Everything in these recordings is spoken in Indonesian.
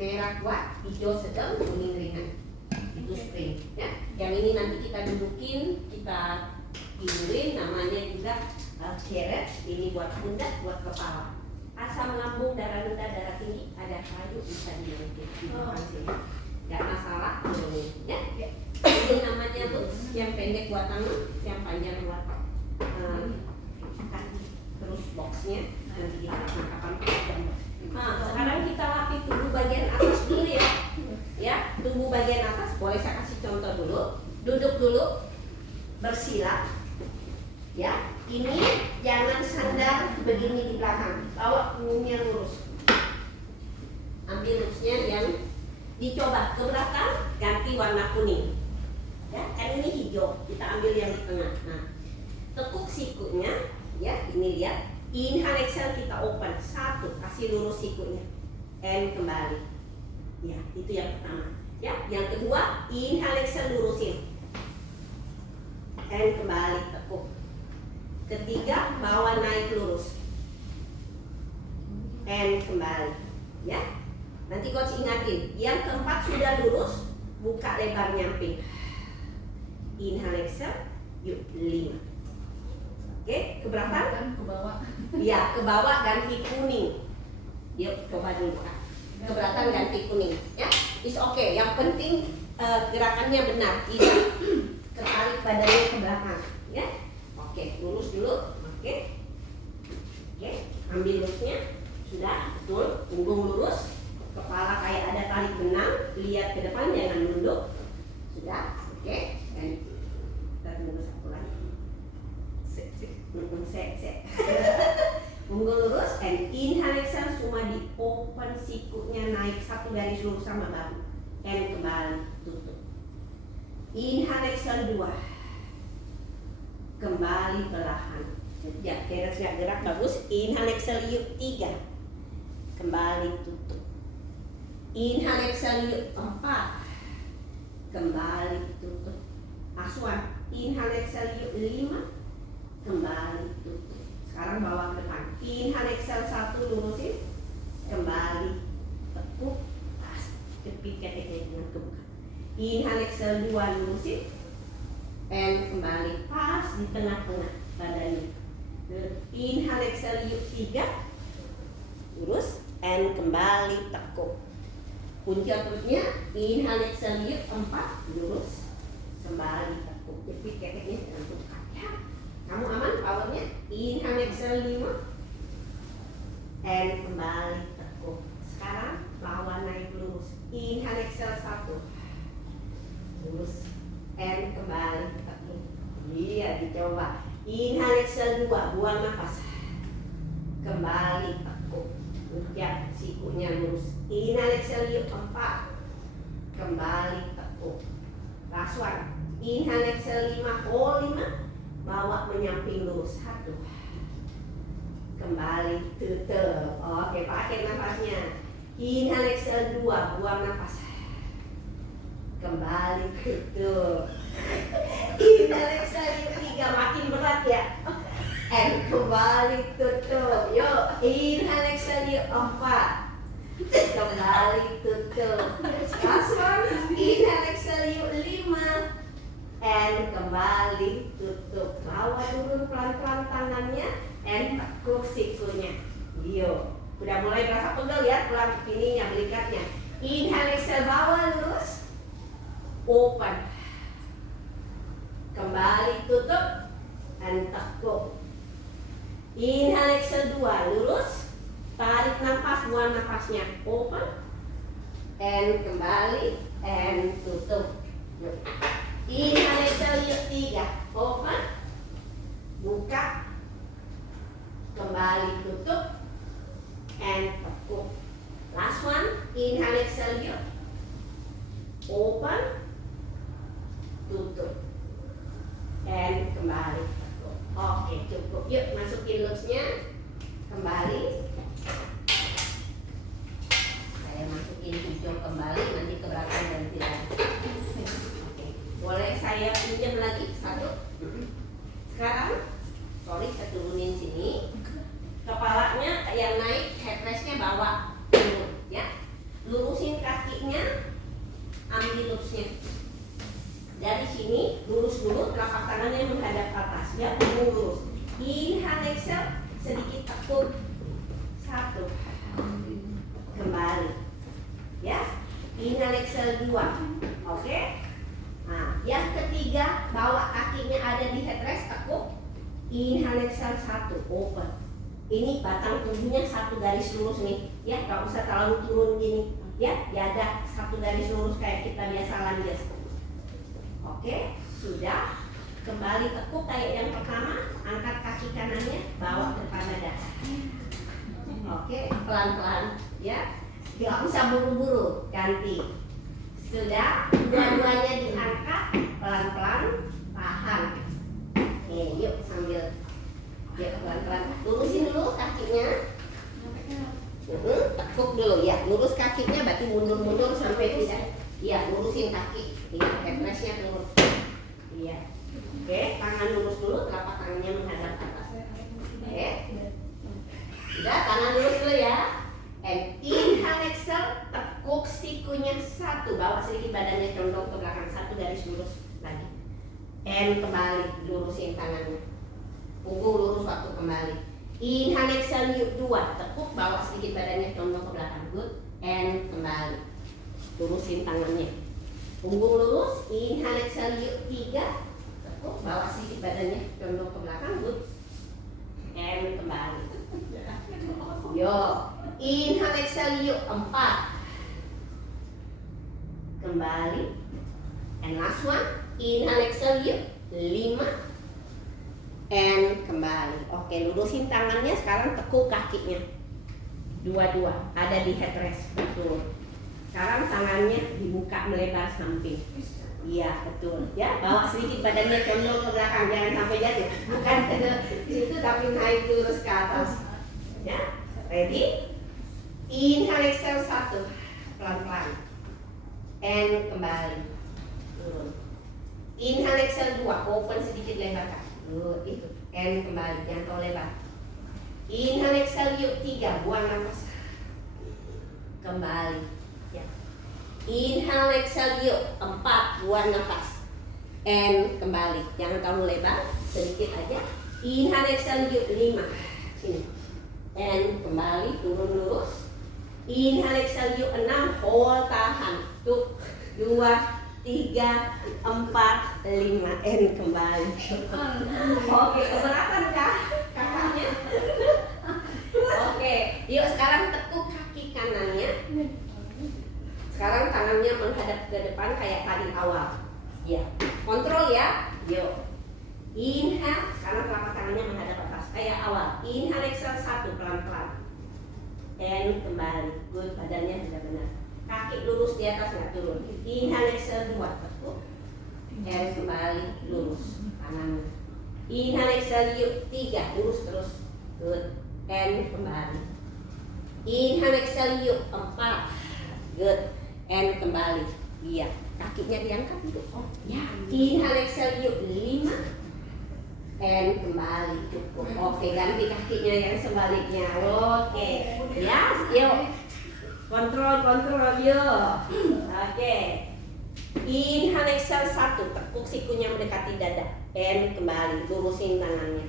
merah kuat, hijau sedang, kuning ringan. Itu spring ya. Yang ini nanti kita dudukin, kita tidurin, namanya juga carrot. Ini buat pundak, buat kepala. Asam lambung, darah rendah, darah tinggi, ada kayu bisa diungkit di depan sini. Gak masalah ya. Ini namanya tuh yang pendek buat tangan, yang panjang buat kaki. Terus boxnya nanti kita kapan. Nah, sekarang kita latih tubuh bagian atas dulu ya. Ya, tubuh bagian atas. Boleh saya kasih contoh dulu. Duduk dulu, bersila. Ya, ini jangan sandar begini di belakang. Bawa punggungnya lurus. Ambil lurusnya yang dicoba ke belakang, ganti warna kuning. Ya, kan ini hijau. Kita ambil yang di tengah. Nah, tekuk sikunya. Ya, ini lihat. Inhale exhale kita open. Satu, kasih lurus sikunya. And kembali. Ya, itu yang pertama. Ya, yang kedua, inhale exhale lurusin. And kembali tekuk. Ketiga, bawa naik lurus. And kembali. Ya. Nanti coach ingatin, yang keempat sudah lurus, buka lebar nyamping. Inhale exhale, yuk 5. Oke, keberapa? Ke bawah. Ya, ke bawah ganti kuning. Yuk coba dulu Kak. Keberatan ganti kuning, ya. Is oke. Yang penting gerakannya benar, tidak ketarik badannya ke belakang, ya. Oke, lurus dulu. Oke. Oke, ambil lurusnya. Sudah, betul. Punggung lurus. Kepala kayak ada tali benang, lihat ke depan, jangan nunduk. Sudah, oke. Dan kita tunggu satu lagi. Punggung lurus, and inhale exhale semua di open sikunya naik satu garis lurus sama bahu, and kembali tutup. Inhale exhale 2, kembali perlahan. Ya, terus nggak gerak bagus. Inhale exhale yuk 3, kembali tutup. Inhale exhale yuk 4, kembali tutup. Aswan. Inhale exhale yuk 5, kembali tutup. Sekarang bawa ke depan. Inhale exhale 1, lurusin, kembali tekuk, pas kepit keteknya dengan kebuka. Inhale exhale 2, lurusin, and kembali pas di tengah-tengah badannya. Inhale exhale yuk 3, lurus, and kembali tekuk. Kunci ototnya, inhale exhale yuk 4, lurus, kembali tekuk. Kepit keteknya dengan kebuka. Ya. Kamu aman powernya? Inhale exhale 5, and kembali tekuk. Sekarang lawan naik lurus. Inhale exhale 1, lurus, and kembali tekuk. Iya, dicoba. Inhale exhale 2, buang nafas. Kembali tekuk. Ya, sikunya lurus. Inhale exhale yuk 4, kembali tekuk. Last one. Inhale exhale 5, hold 5. Bawa menyamping lurus. 1, kembali tutup. Oke, pakai nafasnya. Inhale exhale 2, buang nafas. Kembali tutup. Inhale exhale 3, makin berat ya. And kembali tutup. Yuk, inhale exhale yuk 4, kembali tutup. Last one. Inhale exhale yuk 5, and kembali tutup. Bawa turun pelan-pelan tangannya, and tekuk sikunya. Yo, udah mulai berasa pegel ya tulang ininya, belikatnya. Inhale exhale, bawa lurus, open, kembali tutup, and tekuk. Inhale exhale 2, lurus, tarik nafas, buang nafasnya, open, and kembali, and tutup. Inhale exhale yuk 3, open, buka, kembali tutup, and tekuk. Last one. Inhale exhale yuk, open, tutup, and kembali tekuk. Oke, cukup. Yuk masukin loops-nya, kembali. Saya masukin hijau kembali, nanti keberatan ganti lagi. Boleh saya pinjam lagi 1? Sekarang, sorry saya turunin sini. Kepalanya yang naik, headrest-nya bawa turun, ya. Lurusin dulu, telapak tangannya menghadap atas. Ya, punggung lurus. Inhale, exhale, sedikit tekuk. 1. Kembali. Ya. Inhale, exhale 2. Oke. Nah, yang ketiga, bawa kakinya ada di headrest, tekuk. Inhale, exhale 1. Open. Ini batang tubuhnya satu garis lurus nih. Ya, nggak usah terlalu turun gini. Ya, ada satu garis lurus kayak kita biasa lanjut. Oke, sudah. Kembali tekuk kayak yang pertama. Angkat kaki kanannya, bawa ke depan dada. Oke, pelan-pelan. Ya, nggak usah buru-buru. Ganti. Sudah, dua-duanya diangkat, pelan-pelan, tahan. Nih, yuk sambil. Yuk pelan-pelan. Lurusin dulu kakinya. Tekuk dulu ya. Lurus kakinya, berarti mundur-mundur sampai tidak. Iya, lurusin kaki. Iya, headrestnya lurus. Iya. Oke, tangan lurus dulu, telapak tangannya menghadap atas. Oke. Sudah, tangan lurus dulu ya. And inhale, exhale, tekuk sikunya 1. Bawa sedikit badannya condong ke belakang, 1 garis lurus lagi. And kembali, lurusin tangannya. Punggung lurus waktu kembali. Inhale, exhale, yuk 2. Tekuk, bawa sedikit badannya condong ke belakang. Good. And kembali. Lurusin tangannya. Punggung lurus. Inhale, exhale, yuk 3. Tekuk, bawa sedikit badannya condong ke belakang. Good. And kembali. Yuk. Inhale, exhale, yuk 4. Kembali. And last one. Inhale, exhale, yuk 5. And kembali. Oke, lurusin tangannya. Sekarang tekuk kakinya. Dua-dua. Ada di headrest. Betul. Sekarang tangannya dibuka melebar samping. Iya, betul. Ya, bawa sedikit badannya condong ke belakang. Jangan sampai jatuh. Bukan ke situ tapi naik lurus ke atas. Ya, ready? Inhale, exhale 1. Pelan-pelan. And kembali. Turun. Inhale, exhale 2. Open sedikit lebar. Itu. And kembali, jangan terlalu lebar. Inhale, exhale, yuk 3. Buang nafas. Kembali. Ya. Inhale, exhale, yuk 4. Buang nafas. And kembali, jangan terlalu lebar. Sedikit aja. Inhale, exhale, yuk 5. Sini. And kembali, turun lurus. Inhale, exhale, yuk 6. Hold, tahan. Tuh. 2, 3, 4, 5, and kembali. Oke, keberatan kah kakaknya? Oke, yuk sekarang tekuk kaki kanannya. Sekarang tangannya menghadap ke depan kayak tadi awal. Ya, kontrol ya. Yuk. Inhale, sekarang telapak tangannya menghadap atas kayak awal. Inhale, exhale 1 pelan-pelan. And kembali. Good, badannya benar-benar. Kaki lurus di atas, nggak turun. Inhale, exhale 2. Tekuk. And kembali lurus kanan. Inhale, exhale yuk 3. Lurus terus. Good. And kembali. Inhale, exhale yuk 4. Good. And kembali. Iya. Kakinya diangkat dulu. Oh, ya. Inhale, exhale yuk 5. And kembali. Cukup. Oke, ganti kakinya yang sebaliknya. Oke. Ya, yuk. Kontrol yuk. Oke. Inhale, exhale 1. Tekuk sikunya mendekati dada. And kembali, lurusin tangannya.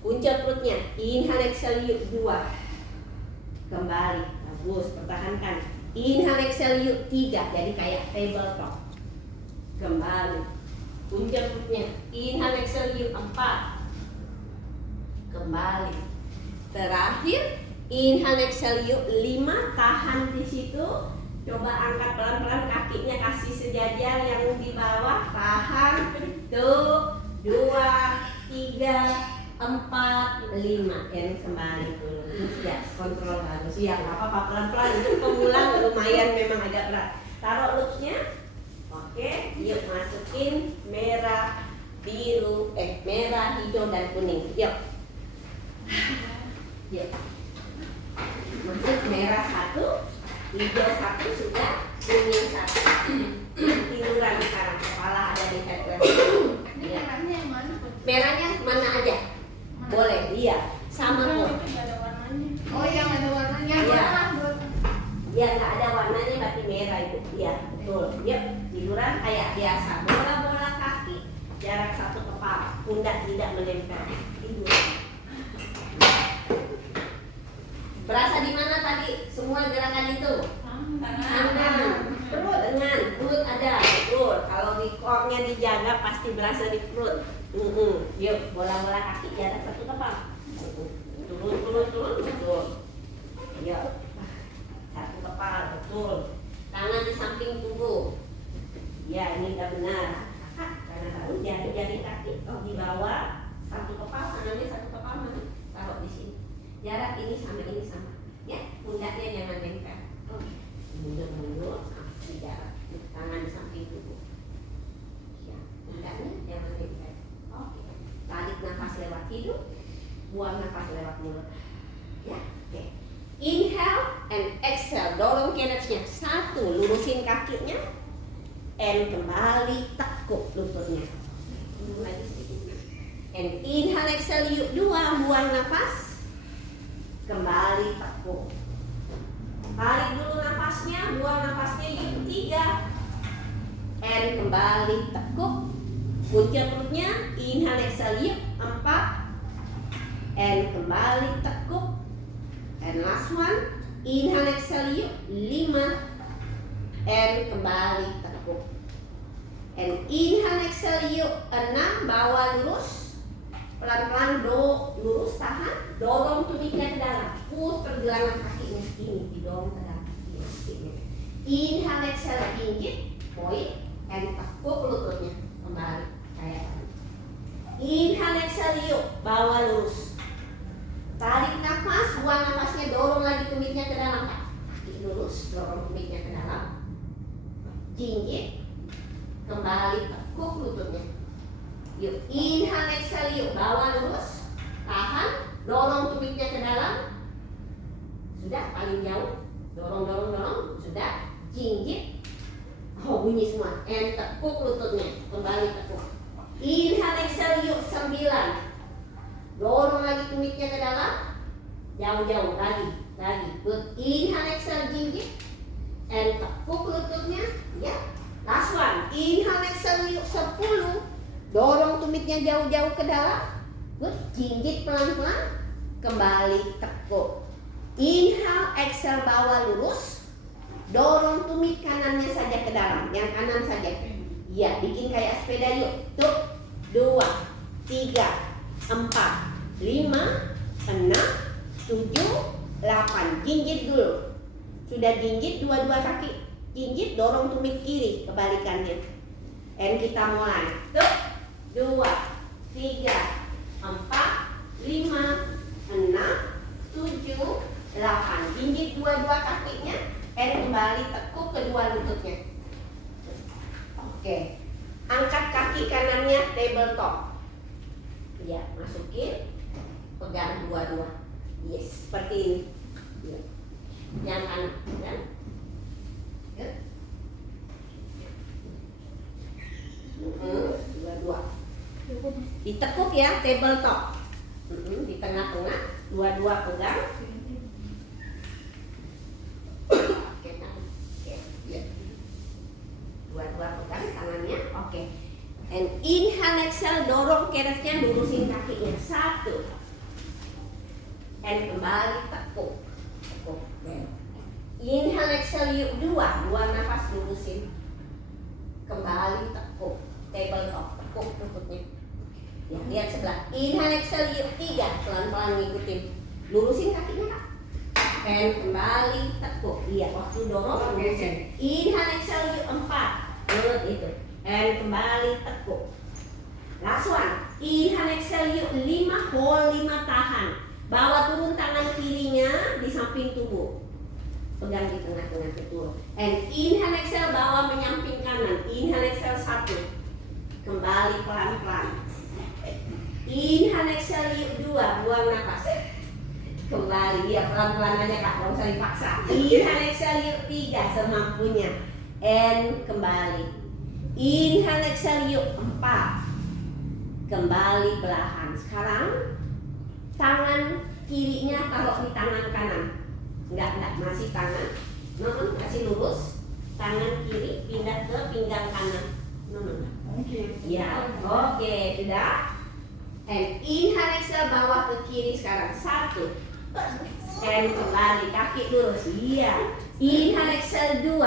Kuncir perutnya. Inhale, exhale yuk 2. Kembali, bagus, pertahankan. Inhale, exhale yuk 3. Jadi kayak tabletop. Kembali. Kuncir perutnya. Inhale, exhale yuk 4. Kembali. Terakhir. Inhale, exhale yuk 5. Tahan di situ. Coba angkat pelan-pelan kakinya, kasih sejajar yang di bawah. Tahan. Tuh. 2, 3, 4, 5. And kembali dulu. Ya, kontrol bagus. Ya, nggak apa-apa, pelan-pelan. Itu pemulang lumayan memang agak berat. Taruh loopsnya. Oke, yuk masukin merah, biru, merah, hijau dan kuning. Yuk. Yuk. Masuk merah 1, hijau 1 sudah, kuning 1. Tiduran sekarang, kepala ada di headrest. Ini merahnya yang mana? Merahnya mana aja? Boleh, iya. Sama kok. Oh, yang ada warnanya. Iya. Warna. Ya, nggak ada warnanya berarti merah itu. Iya, betul. Yuk, tiduran kayak biasa. Bola-bola kaki jarak satu kepala, pundak tidak menempel. Tidur. Berasa di mana tadi semua gerakan itu? Tangan, perut dengan perut ada, betul. Kalau di core-nya dijaga pasti berasa di perut. Yuk, bola-bola kaki jarak satu kepala. Turun, betul. Yuk, satu kepala, betul. Tangan di samping tubuh. Ya, ini udah benar. Karena tahu jari-jari kaki di bawah satu kepala, tangannya satu kepala, taruh di sini. Jarak ini sama, ya. Pundaknya jangan nempel. Mundur sampai jarak. Tangan di samping tubuh. Ya, pundaknya jangan nempel. Oke. Tarik nafas lewat hidung, buang nafas lewat mulut. Ya, oke. Inhale and exhale. Dorong kenetnya. 1, lurusin kakinya. And kembali tekuk lututnya. Lagi sedikit. And inhale, exhale, yuk 2, buang nafas. Kembali tekuk. Tarik dulu nafasnya, buang nafasnya, yuk 3. And kembali tekuk. Punca perutnya, inhale, exhale, yuk 4. And kembali tekuk. And last one, inhale, exhale, yuk 5. And kembali tekuk. And inhale, exhale, yuk 6, bawa lurus. Pelan-pelan lurus, tahan. Dorong tumitnya ke dalam. Push pergelangan kakinya ini, didorong ke dalam. Inhale, exhale, jinjit, point, and tekuk lututnya. Kembali, kayak tadi. Inhale, exhale, yuk, bawa lurus. Tarik nafas, buang nafasnya, dorong lagi tumitnya ke dalam. Kaki lurus, dorong tumitnya ke dalam. Jinjit, kembali tekuk lututnya. Yuk, inhale, exhale, yuk, bawa lurus. Tahan, dorong tumitnya ke dalam. Sudah, paling jauh. Dorong. Sudah, jinjit. Oh, bunyi semua. And tekuk lututnya, kembali tekuk. Inhale, exhale, yuk, 9. Dorong lagi tumitnya ke dalam. Jauh-jauh, lagi. Good. Inhale, exhale, jinjit. And tekuk lututnya. Ya. Last one. Inhale, exhale, yuk, 10. Dorong tumitnya jauh-jauh ke dalam. Good. Jinjit pelan-pelan. Kembali tekuk. Inhale, exhale, bawa lurus. Dorong tumit kanannya saja ke dalam. Yang kanan saja. Ya, bikin kayak sepeda yuk. Tuh. 2, 3, 4, 5, 6, 7, 8. Jinjit dulu. Sudah jinjit dua-dua kaki. Jinjit, dorong tumit kiri, kebalikannya. And kita mulai. Tuh. 2, 3, 4, 5, 6, 7, 8. Jinjit dua-dua kakinya. And kembali tekuk kedua lututnya. Oke. Angkat kaki kanannya tabletop. Ya, masukin. Pegang dua-dua. Yes, seperti ini. Ya. Yang kanan, kan? Ya. Dua-dua. Ditekuk ya, tabletop. Di tengah-tengah, dua-dua pegang. Oke, ya. Dua-dua pegang tangannya. Oke. And inhale, exhale, dorong keretnya, lurusin kakinya. 1. And kembali tekuk. Inhale, exhale, yuk 2. Buang nafas, lurusin. Kembali tekuk. Tabletop, tekuk lututnya. Ya, lihat sebelah. Inhale, exhale, yuk 3. Pelan-pelan ngikutin. Lurusin kakinya, Kak. And kembali tekuk. Iya, waktu dorong lurusin. Inhale, exhale, yuk 4. Mulut itu. And kembali tekuk. Last one. Inhale, exhale, yuk 5. Hold 5, tahan. Bawa turun tangan kirinya di samping tubuh. Pegang di tengah-tengah betul. And inhale, exhale, bawa menyamping kanan. Inhale, exhale, 1. Kembali pelan-pelan. Inhale, exhale, yuk 2. Buang nafas. Kembali, ya pelan-pelan aja Kak, nggak usah dipaksa. Inhale, exhale, yuk 3 semampunya. And kembali. Inhale, exhale, yuk 4. Kembali belahan. Sekarang tangan kirinya taruh di tangan kanan. Enggak, masih tangan. Masih lurus. Tangan kiri pindah ke pinggang kanan. Ya, oke. and kembali kaki lurus. Iya. Inhale exhale 2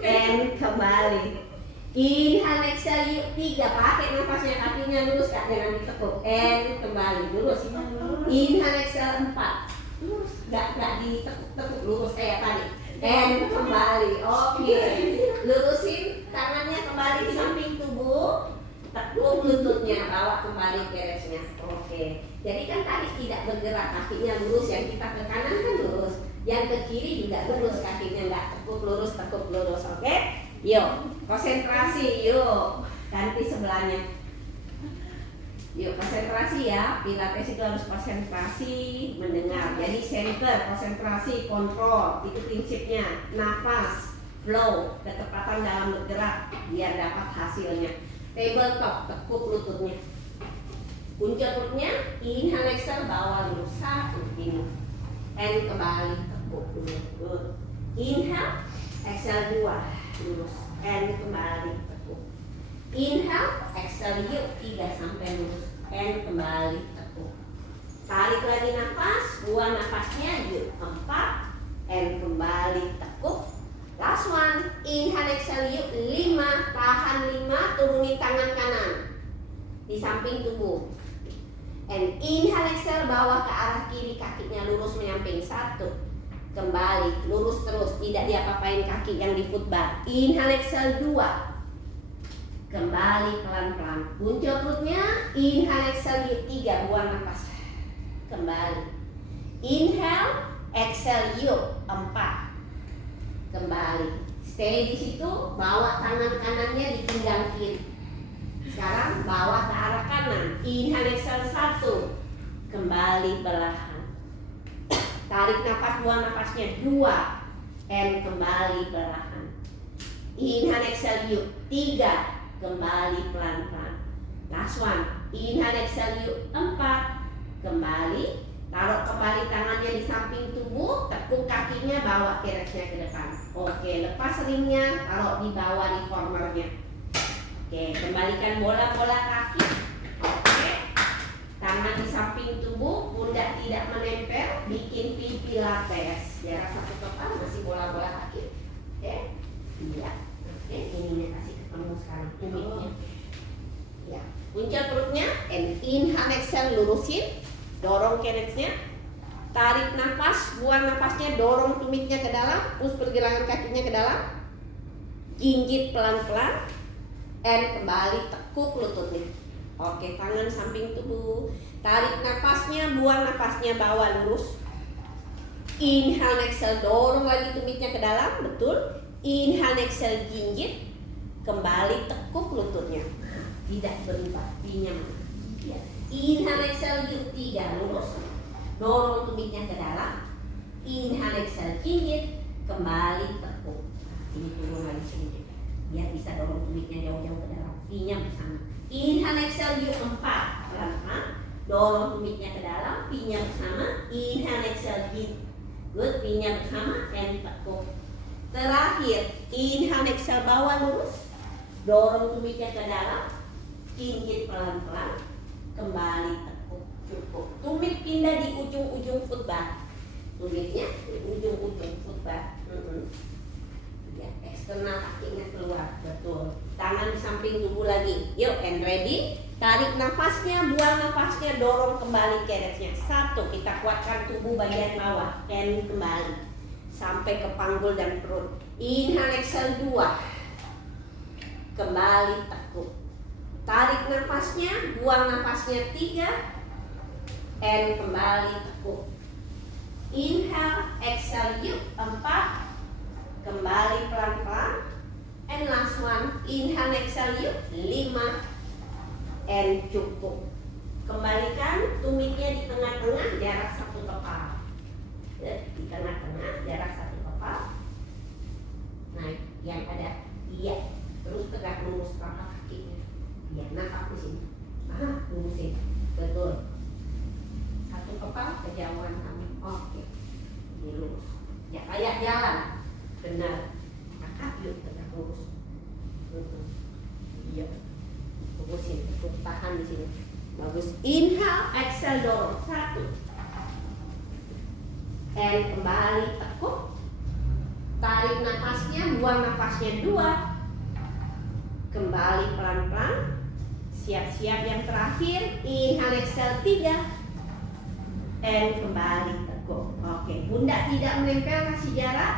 and kembali. Inhale exhale yuk 3, pakai nafasnya, kakinya lurus Kak, jangan ditekuk. And kembali lurus. Inhale exhale 4. Lurus, enggak ditekuk-tekuk, lurus kayak tadi. And kembali. Oke. Lurusin tangannya kembali di samping tubuh. Tekuk lututnya, bawa kembali keresnya. Oke. Jadi kan tadi tidak bergerak, kakinya lurus, yang kita ke kanan kan lurus, yang ke kiri juga lurus, kakinya nggak tekuk lurus. Oke? Yuk, konsentrasi, yuk. Ganti sebelahnya. Yuk, konsentrasi ya. Pilates itu harus konsentrasi, mendengar. Jadi center, konsentrasi, kontrol, itu prinsipnya. Nafas, flow, ketepatan dalam bergerak biar dapat hasilnya. Tabletop, tekuk lututnya. Kunci perutnya, inhale exhale, bawa lurus 1 ini. And kembali tekuk dulu. Good. Inhale, exhale 2 lurus. And kembali tekuk. Inhale, exhale yuk 3 sampai lurus. And kembali tekuk. Tarik lagi nafas, buang nafasnya yuk 4. And kembali tekuk. Last one, inhale exhale yuk 5, tahan 5, turunin tangan kanan di samping tubuh. And inhale exhale, bawa ke arah kiri, kakinya lurus menyamping 1. Kembali, lurus terus, tidak diapa-apain kaki yang di footbar. Inhale exhale 2. Kembali pelan-pelan. Kunci perutnya, inhale exhale yuk 3, buang nafas. Kembali. Inhale, exhale yuk 4. Kembali. Stay di situ, bawa tangan kanannya di pinggang kiri. Sekarang bawa ke arah kanan. Inhale exhale 1. Kembali perlahan. Tarik nafas, buang nafasnya 2. And kembali perlahan. Inhale exhale yuk 3. Kembali pelan-pelan. Last one. Inhale exhale yuk 4. Kembali. Taruh kembali tangannya di samping tubuh, tekuk kakinya, bawa keresnya ke depan. Oke, lepas ringnya, taruh di bawah di formernya. Oke, kembalikan bola-bola kaki. Oke, tangan di samping tubuh, pundak tidak menempel, bikin pilates. Jarak 1 kepala, masih bola-bola kaki. Oke, iya. Oke, ininya kasih ketemu sekarang, tumitnya. Ya, puncak perutnya, and inhale exhale, lurusin. Dorong keresnya, tarik nafas, buang nafasnya, dorong tumitnya ke dalam, push pergelangan kakinya ke dalam, jinjit pelan-pelan, and kembali tekuk lututnya. Oke, tangan samping tubuh, tarik nafasnya, buang nafasnya, bawa lurus. Inhale exhale, dorong lagi tumitnya ke dalam, betul. Inhale exhale, jinjit, kembali tekuk lututnya. Tidak berubah, pinjam. Ya. Inhale exhale yuk 3 lurus. Dorong tumitnya ke dalam. Inhale exhale jinjit, kembali tekuk. Ini turun lagi sedikit. Biar bisa dorong tumitnya jauh-jauh ke dalam. Pinya bersama. Inhale exhale yuk 4. Pelan-pelan. Dorong tumitnya ke dalam, pinya bersama. Inhale exhale jinjit. Good, pinya bersama and tekuk. Terakhir, inhale exhale, bawa lurus. Dorong tumitnya ke dalam. Jinjit pelan-pelan. Kembali tekuk, cukup. Tumit pindah di ujung-ujung footbar. Tumitnya di ujung-ujung footbar. Ya, eksternal kakinya keluar, betul. Tangan di samping tubuh lagi. Yuk, and ready. Tarik nafasnya, buang nafasnya, dorong kembali keresnya. 1, kita kuatkan tubuh bagian bawah. And kembali sampai ke panggul dan perut. Inhale exhale 2. Kembali tekuk. Tarik nafasnya, buang nafasnya 3. And kembali tekuk. Inhale, exhale yuk 4. Kembali pelan-pelan. And last one, inhale, exhale yuk 5. And cukup. Kembalikan tumitnya di tengah-tengah, jarak 1 kepala. Di tengah-tengah, jarak 1 kepala. Nah, yang ada, iya. Terus tegak lurus telapak kakinya. Ya, nafas di sini. Lurusin. Betul. 1 kepala kejauhan kami. Oke. Ini lurus. Ya, kayak jalan. Benar. Kakak yuk tegak lurus. Iya. Lurusin. Tahan di sini. Bagus. Inhale, exhale, dorong. 1. nafasnya, buang nafasnya 2. Kembali pelan-pelan. Siap-siap yang terakhir. Inhale, exhale 3. And kembali tekuk. Oke, pundak tidak menempel, kasih jarak.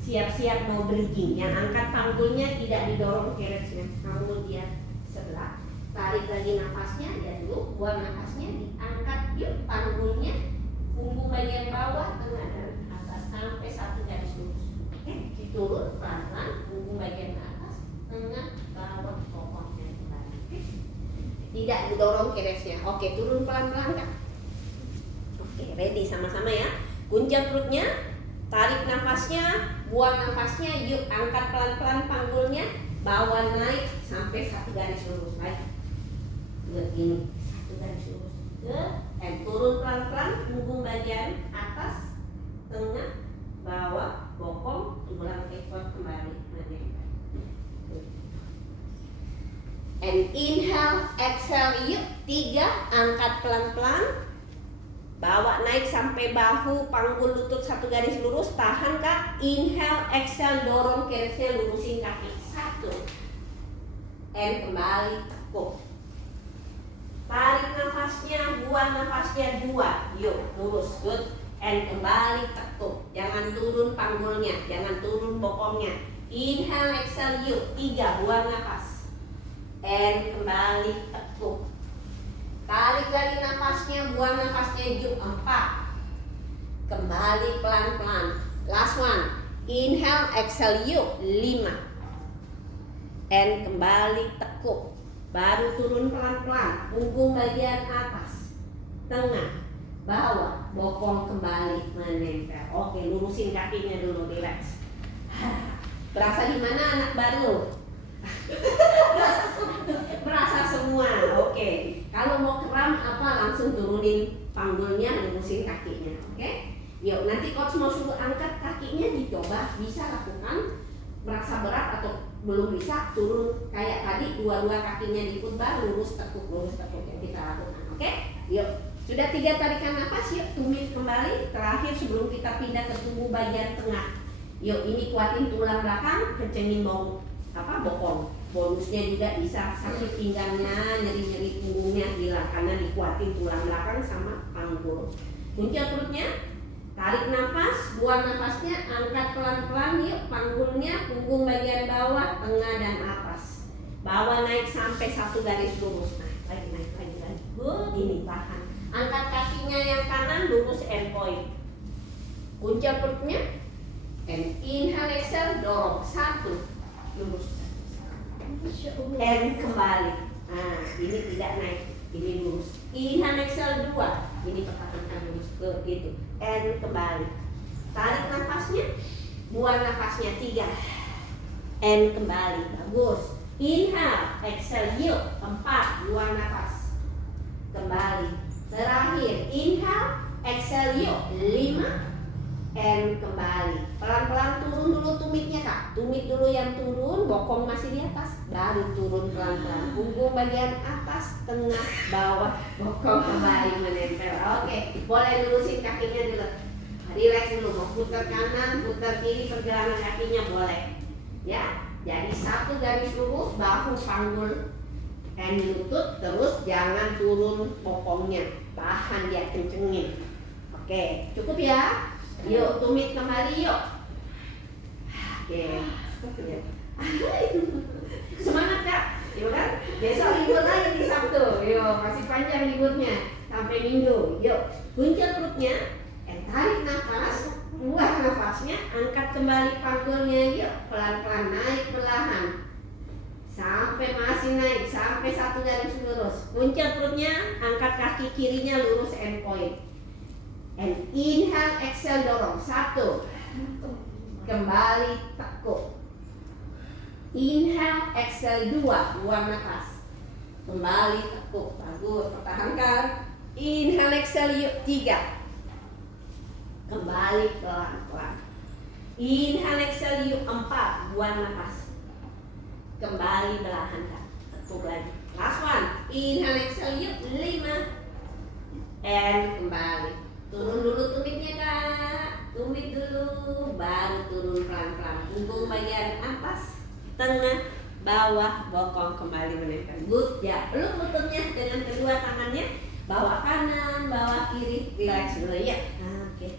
Siap-siap mau bridging. Yang angkat panggulnya tidak didorong keresnya. Kemudian sebelah. Tarik lagi nafasnya, ya dulu. Buang nafasnya, diangkat yuk panggulnya. Punggung bagian bawah, tengah dan atas sampai 1 garis lurus. Oke, turun pelan-pelan. Punggung bagian atas, tengah, bawah, pokoknya kembali. Oke. Tidak didorong keresnya. Oke, turun pelan-pelan Kak. Oke, ready sama-sama ya. Guncang perutnya, tarik nafasnya, buang nafasnya, yuk angkat pelan-pelan panggulnya, bawa naik sampai 1 garis lurus. Baik. Begini, 1 garis lurus. Dan turun pelan-pelan, punggung bagian atas, tengah, bawah, bokong, tulang ekor kembali menempel. And inhale, exhale, yuk 3, angkat pelan-pelan. Bawa naik sampai bahu, panggul, lutut 1 garis lurus. Tahan Kak. Inhale, exhale, dorong keresnya, lurusin kaki. 1. And kembali tekuk. Tarik nafasnya, buang nafasnya 2. Yuk, lurus. Good. And kembali tekuk. Jangan turun panggulnya, jangan turun bokongnya. Inhale, exhale, yuk 3. Buang nafas. And kembali tekuk. Tarik lagi nafasnya, buang nafasnya, yuk 4. Kembali pelan-pelan. Last one. Inhale, exhale, yuk 5. And kembali tekuk. Baru turun pelan-pelan. Punggung bagian atas, tengah, bawah, bokong kembali menempel. Oke, lurusin kakinya dulu, relax. Berasa di mana anak baru? Berasa semua. Oke. Kalau mau kram apa langsung turunin panggulnya, lurusin kakinya. Oke. Yuk, nanti coach mau suruh angkat kakinya, dicoba bisa lakukan. Merasa berat atau belum bisa, turun kayak tadi, dua-dua kakinya diputar, lurus tekuk yang kita lakukan. Oke. Yuk. Sudah 3 tarikan nafas, yuk tumit kembali. Terakhir sebelum kita pindah ke tubuh bagian tengah. Yuk, ini kuatin tulang belakang, kencengin bokong. Bonusnya juga bisa sakit pinggangnya, nyeri-nyeri punggungnya hilang karena dikuatin tulang belakang sama panggul. Guncang perutnya, tarik nafas, buang nafasnya, angkat pelan-pelan yuk panggulnya, punggung bagian bawah, tengah dan atas. Bawa naik sampai 1 garis lurus. Naik lagi. Good, ini tahan. Angkat kakinya yang kanan, lurus end point. Guncang perutnya, and inhale, exhale, dorong 1, lurus. And kembali. Nah, ini tidak naik, ini lurus. Inhale, exhale 2, ini pertahankan lurus begitu. And kembali. Tarik nafasnya, buang nafasnya 3. And kembali. Bagus. Inhale, exhale, yuk 4, buang nafas. Kembali. Terakhir, inhale, exhale, yuk 5. And kembali. Pelan-pelan turun dulu tumitnya Kak. Tumit dulu yang turun, bokong masih di atas. Baru turun pelan-pelan. Punggung bagian atas, tengah, bawah, bokong kembali menempel. Oke, boleh lurusin kakinya dulu. Relax dulu, mau putar kanan, putar kiri, perjalanan kakinya boleh. Ya, jadi 1 garis lurus, bahu, panggul, and lutut. Terus jangan turun bokongnya. Tahan dia, kencengin. Oke, cukup ya. Yuk, tumit kembali yuk. Oke. Semangat Kak. Yuk kan? Besok libur lagi di Sabtu. Yuk, masih panjang liburnya sampai Minggu. Yuk, guncang perutnya, tarik nafas, buang nafasnya, angkat kembali panggulnya yuk. Pelan-pelan naik perlahan. Sampai masih naik sampai 1 garis lurus. Guncang perutnya, angkat kaki kirinya lurus end point. And inhale, exhale, dorong 1. Kembali tekuk. Inhale, exhale 2, buang nafas. Kembali tekuk. Bagus, pertahankan. Inhale, exhale yuk 3. Kembali pelan-pelan. Inhale, exhale yuk 4, buang nafas. Kembali belahan Kak. Tekuk lagi. Last one. Inhale, exhale yuk 5. And kembali. Turun dulu tumitnya Kak. tumit dulu, baru turun pelan-pelan. Punggung bagian atas, tengah, bawah, bokong kembali menempel. Good, ya. Peluk lututnya dengan kedua tangannya. Bawah kanan, bawah kiri, relax dulu ya. Nah, oke.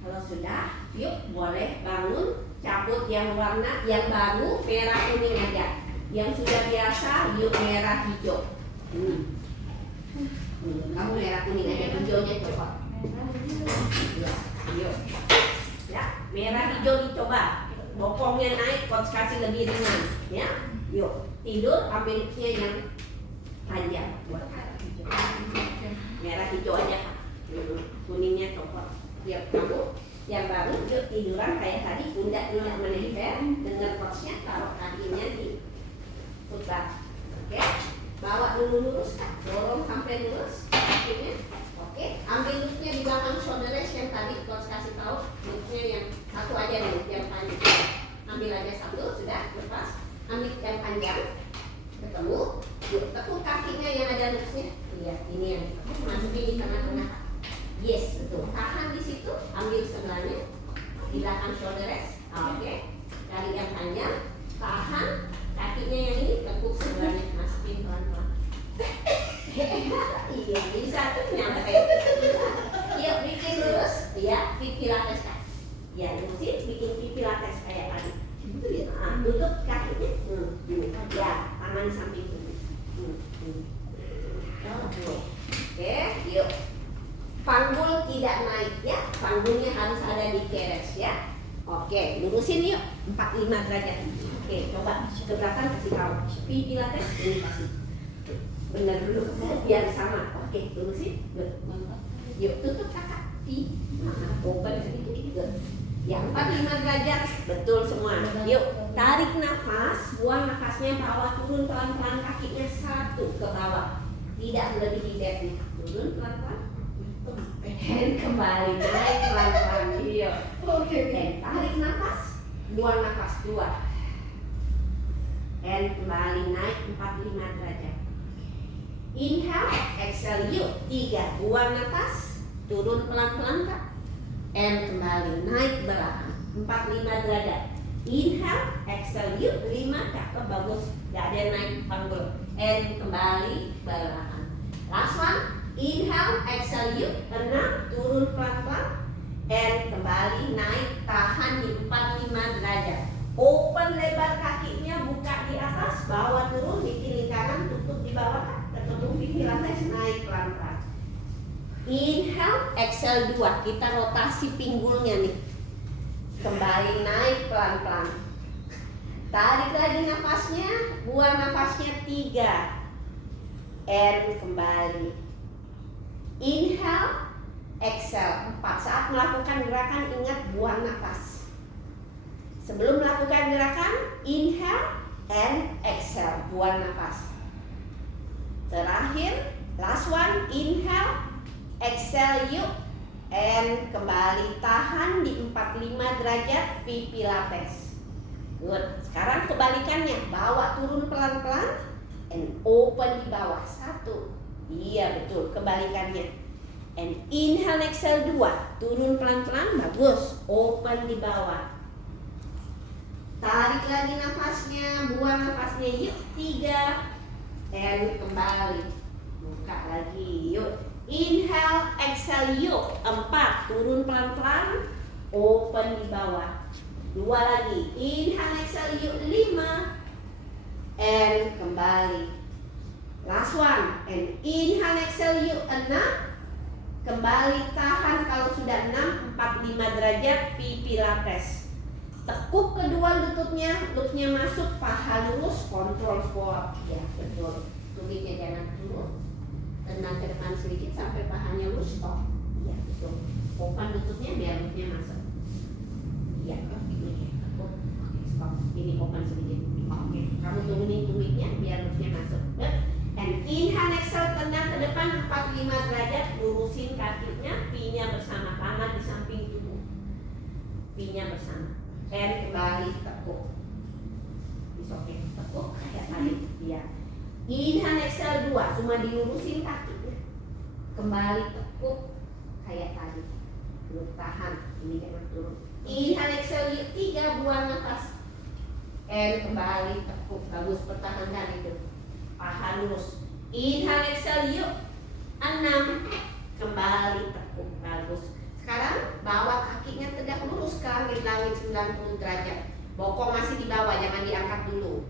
Kalau sudah, yuk boleh bangun. Cabut yang warna yang baru merah kuning aja. Yang sudah biasa, yuk merah hijau. Kamu merah kuning aja, hijaunya coba. Ya, yuk. Ya, merah hijau dicoba. Bokongnya naik, coach kasih lebih ringan. Ya, yuk. Tidur, ambil looknya yang panjang. Merah hijau aja, kuningnya copot. Yuk, kamu yang baru, yuk tiduran kayak tadi, pundak tidak menempel. Dengan coachnya, taruh kakinya di putar. Oke, bawa dulu lurus, dorong sampai lurus kakinya. Oke, ambil looknya di belakang shoulder rest yang tadi coach kasih tahu. Looknya yang satu aja nih, yang panjang. Ambil aja satu, sudah lepas. Ambil yang panjang, ketemu. Yuk, tekuk kakinya yang ada looknya. Iya, ini yang masukin di tengah-tengah. Yes, betul. Tahan di situ, ambil sebelahnya di belakang shoulder rest. Oke, cari yang panjang, tahan. Kakinya yang ini tekuk sebelahnya, masukin pelan-pelan. Iya, bisa tuh nyampe. Yuk, bikin lurus. Iya, pilates kan. Ya, lurusin, bikin pilates kayak tadi. Tutup kakinya. Ya, tangan di samping ini. Oke, yuk. Panggul tidak naik ya. Panggulnya harus ada di keres ya. Oke, lurusin yuk. 45 derajat. Oke, coba ke belakang kasih tahu. Pilates ini kasih. Benar dulu biar sama. Oke, lurusin. Yuk, tutup kakak. Open sedikit. Ya, 45 derajat. Betul semua. Yuk, tarik nafas. Buang nafasnya bawah, turun pelan-pelan kakinya satu ke bawah. Tidak melebihi deadnya. Turun pelan-pelan. Dan kembali naik pelan-pelan. Yuk. Oke. Tarik nafas. Buang nafas dua. Dan kembali naik 45 derajat. Inhale, exhale, yuk. 3, buang nafas. Turun pelan-pelan kak. And kembali naik belakang 45 derajat. Inhale, exhale, yuk. 5, cakep, bagus. Gak ada yang naik panggul. And kembali belakang. Last one. Inhale, exhale, yuk. 6, turun pelan-pelan. And kembali naik, tahan di 45 derajat. Open lebar kakinya, buka di atas, bawah turun, bikin lingkaran, tutup di bawah. Ketemu pilates, naik pelan-pelan. Inhale, exhale 2. Kita rotasi pinggulnya nih. Kembali naik pelan-pelan. Tarik lagi nafasnya, buang nafasnya 3. And kembali. Inhale, exhale 4. Saat melakukan gerakan ingat buang nafas. Sebelum melakukan gerakan, inhale and exhale, buang nafas. Terakhir, last one, inhale, exhale yuk. And kembali tahan di 45 derajat pilates. Good. Sekarang kebalikannya, bawa turun pelan-pelan and open di bawah. 1. Iya betul, kebalikannya. And inhale, exhale 2. Turun pelan-pelan, bagus. Open di bawah. Tarik lagi nafasnya, buang nafasnya yuk. 3. And kembali. Buka lagi yuk. Inhale, exhale yuk. 4. Turun pelan-pelan. Open di bawah. 2 lagi. Inhale, exhale yuk. 5. And kembali. Last one. And inhale, exhale yuk. 6. Kembali tahan kalau sudah 6. 45 derajat pilates. Tekuk kedua lututnya, looknya masuk, paha lurus, kontrol squat. Ya betul. Tumitnya jangan turun. Tenang ke depan sedikit sampai pahanya lurus, stop. Ya betul. Open lututnya biar looknya masuk. Ya, ini tekuk. Oke, stop. Ini open sedikit. Oke, kamu turunin tumitnya biar looknya masuk. And inhale, exhale, tenang ke depan 45 derajat, lurusin kakinya, pinya bersama, tangan di samping tubuh. Pinya bersama. And kembali tekuk. Oke, tekuk kayak tadi. Ya. Inhale, exhale 2, cuma dilurusin kakinya. Kembali tekuk kayak tadi. tahan, ini jangan turun. Inhale, exhale, yuk 3, buang nafas. And kembali tekuk, bagus, pertahankan itu. Paha lurus. Inhale, exhale, yuk 6, kembali tekuk, bagus. Sekarang bawa kakinya tegak lurus ke langit 90 derajat. Bokong masih di bawah, jangan diangkat dulu.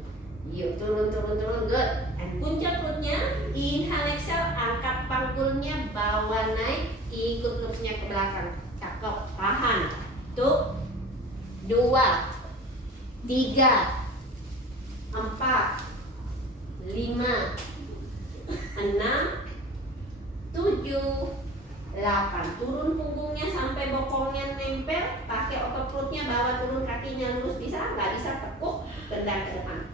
Yuk, turun, good. And puncak perutnya, inhale, exhale, angkat panggulnya, bawa naik, ikut terusnya ke belakang. Cakep, tahan. Tuh, 2, 3, 4, 5, 6, 7, 8. Turun punggungnya sampai bokongnya nempel, pakai otot perutnya, bawa turun kakinya lurus, bisa? Nggak bisa, tekuk, tendang ke depan.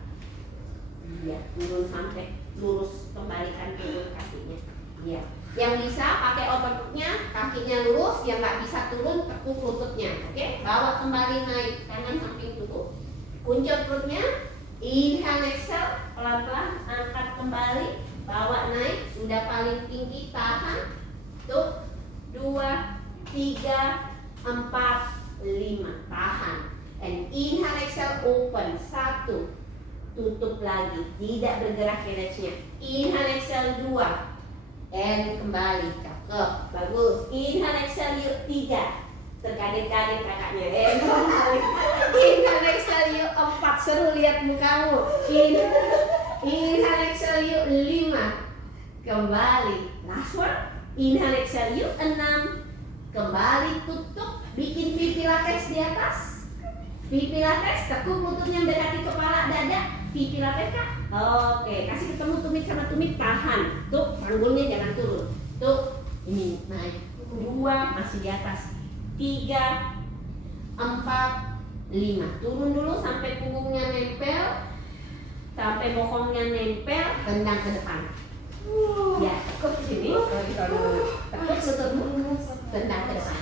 Iya, turun sampai lurus, kembalikan turun kakinya. Iya. Yang bisa pakai otot perutnya, kakinya lurus, yang nggak bisa turun, tekuk lututnya. Oke, bawa kembali naik, tangan samping tubuh. Kuncut perutnya, inhale, exhale, pelan-pelan, angkat kembali, bawa naik, sudah paling tinggi, tahan. Tuh, 2, 3, 4, 5, tahan. And inhale, exhale, open. 1, tutup lagi, tidak bergerak kenesnya. Inhale, exhale, 2, and kembali, cakep, bagus. Inhale, exhale, yuk 3, terkaget-kaget kakaknya. And kembali. Inhale, exhale, yuk 4, seru lihat mukamu. Inhale, exhale, yuk 5, kembali. Last one. Inhale, exhale, yuk 6, kembali, tutup, bikin pilates di atas. Pilates, tekuk lututnya mendekati kepala, dada. Pilates kah? Oke, kasih ketemu tumit sama tumit, tahan. Tuh, panggulnya jangan turun. Tuh, ini naik. 2, masih di atas. 3, 4, 5. Turun dulu sampai punggungnya nempel, sampai bokongnya nempel, tendang ke depan. Ya, tekuk sini, tekuk lututmu, tendang ke depan.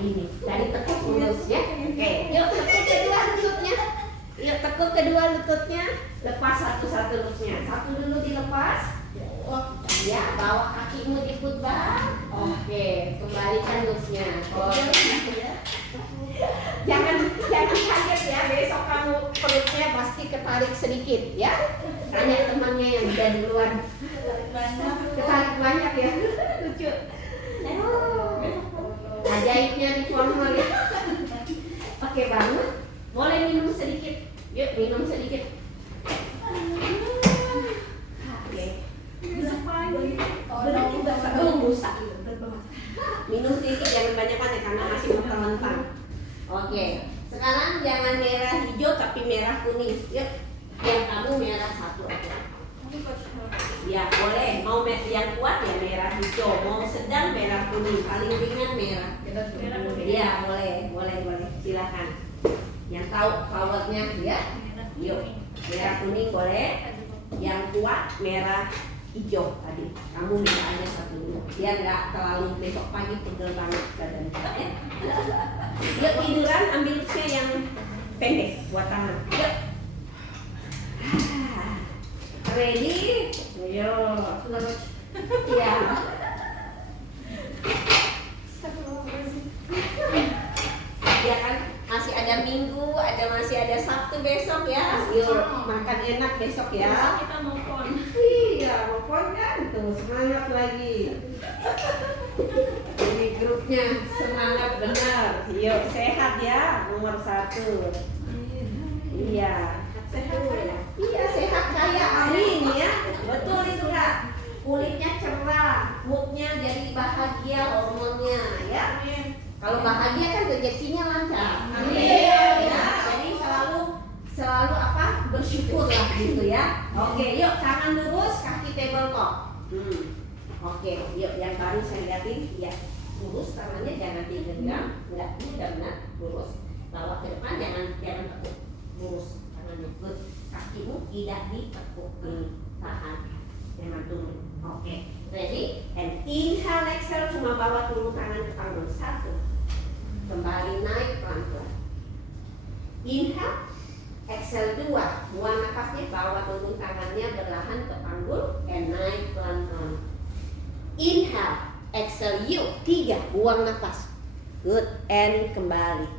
Ini, dari tekuk lurus ya. Oke, yuk tekuk kedua lututnya. Yuk tekuk kedua lututnya, lepas satu-satu lututnya. Satu dulu dilepas. Ya, bawa kakimu di footbar. Oke, kembalikan lututnya. Jangan kaget ya, besok kamu perutnya pasti ketarik sedikit ya. Tanya temannya yang udah duluan. Ketarik banyak ya. Lucu. Ajaibnya di Cornwall ya. Oke, bangun. Boleh minum sedikit. Yuk, minum sedikit. Oke. Busa. Minum sedikit, jangan banyak-banyak karena masih mentah-mentah. Oke. Sekarang jangan merah hijau tapi merah kuning. Yuk. Yang kamu merah 1 aja. Ya boleh, mau yang kuat ya merah hijau, mau sedang merah kuning, paling ringan merah. Ya boleh, silakan. Yang tahu powernya ya, yuk merah kuning boleh. Yang kuat merah hijau tadi. Kamu minta aja 1 dulu, biar nggak terlalu besok pagi pegel banget badan ya. Yuk tiduran, ambil lusnya yang pendek buat tangan. Yuk. Ready? Ayo. Ya. Ya kan masih ada Minggu, masih ada Sabtu besok ya. Yuk makan enak besok ya. Besok kita mau pon. Iya, mau pon kan? Tuh semangat lagi. Ini grupnya semangat benar. Yuk sehat ya, nomor 1. Iya. Sehat ya. Iya sehat kaya, amin ya. Betul itu Kak. Kulitnya cerah, moodnya jadi bahagia, hormonnya ya. Kalau bahagia kan rezekinya lancar. Amin. Ya, jadi selalu apa? Bersyukur lah gitu ya. Oke, yuk tangan lurus, kaki tabletop. Oke, yuk yang baru saya lihatin ya. Lurus tangannya jangan digenggam, enggak benar lurus. Bawa ke depan jangan tekuk. Lurus. Good. Kakimu tidak ditekuk, tahan, jangan turun. Oke, ready? And inhale, exhale, cuma bawa turun tangan ke panggul. 1, kembali naik pelan-pelan. Inhale, exhale 2, buang nafasnya, bawa turun tangannya berlahan ke panggul, and naik pelan-pelan. Inhale, exhale, yuk 3, buang nafas. Good. And kembali.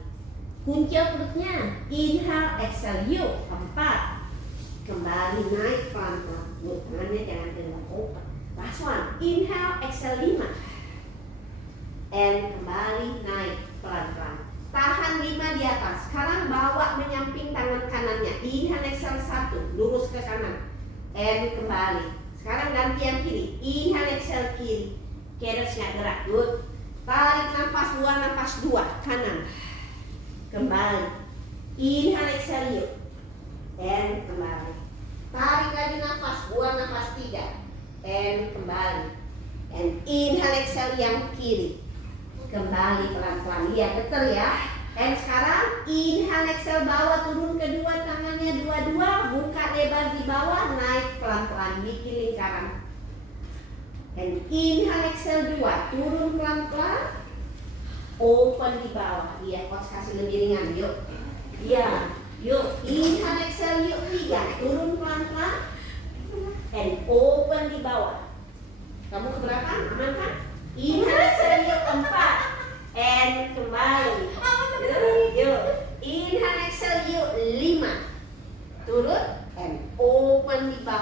Kunci perutnya. Inhale, exhale, yuk. 4. Kembali naik pelan-pelan. Good. Tangannya jangan tegak. Open. Last one. Inhale, exhale, 5. And kembali naik pelan-pelan. Tahan 5 di atas. Sekarang bawa menyamping tangan kanannya. Inhale, exhale, 1. Lurus ke kanan. And kembali. Sekarang ganti yang kiri. Inhale, exhale, kiri. Carrotsnya gerak. Good. Tarik nafas, buang nafas 2. Kanan. Kembali. Inhale, exhale, yuk. And kembali. Tarik lagi nafas, buang nafas 3. And kembali. And inhale, exhale yang kiri. Kembali pelan-pelan. Lihat betul ya. And sekarang inhale, exhale, bawa turun kedua tangannya dua-dua. Buka lebar di bawah, naik pelan-pelan. Bikin lingkaran. And inhale, exhale 2. Turun pelan-pelan. Open di bawah. Iya, coach kasih lebih ringan. Yuk. Iya. Yuk. Inhale, exhale.